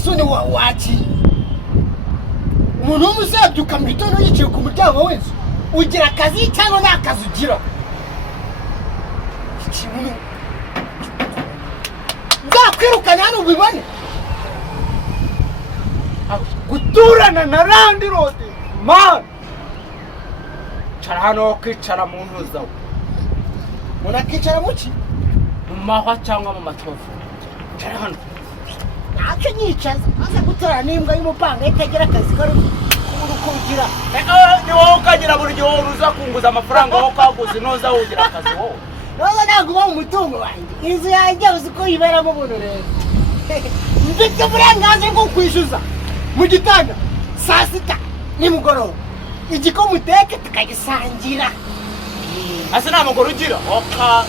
Asone wati umuntu umuzabyuka mu gitondo yicaye ku muryango w'inzu ugira akazi cyangwa nakazi ugira ikintu ndakwirukana hano ubibone guturana na Landrod man cara hano kwicara mu ntuza munakicara muki mu mahwa cyangwa mu matofu cara hano akenyicaza aza gutora nimbwa y'umupangayi itagira akazi kari kurukugira ni wowe ukagira buri gihe uruza kunguza amafaranga wo kwaguza noza ugira akazi wowe noza naguba umutungo wanjye inzu yanjye uzi ko yiberamo umuntu rero mfite uburenganzira bwo kwishyuza mu gitanda saa sita nimugoroba igikoma uteke tukagisangira ase nta mugore ugira oka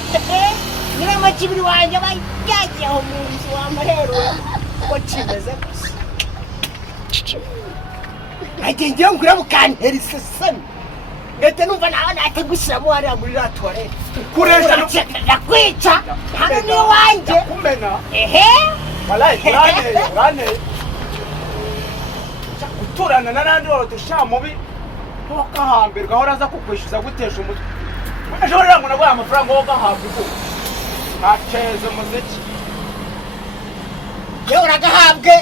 nyiramakibiri wanjye bajyagiye aho mu nzu wamaheruwe ko kimeze gusa agengira ngura bukantera isesemi ngete numva nawe nategushyiramo hariya muri la toilette kuresha nakwica hano ni wanjye kumena walayi urane guturana na Landrod sha mubi ntukahambirwa aho araza kukwishyuza gutesha umutwe ejo rero ngo naguha amafaranga wo gahambirwa ntaceze umuziki yewe uragahabwe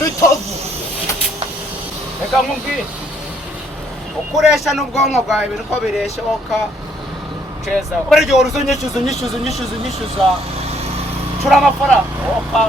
bitovu reka nkubwire ukoresha n'ubwonko bwawe ibintu ko bireshe oka ceza buri gihe uruzo nyishyuza cura amafaranga oka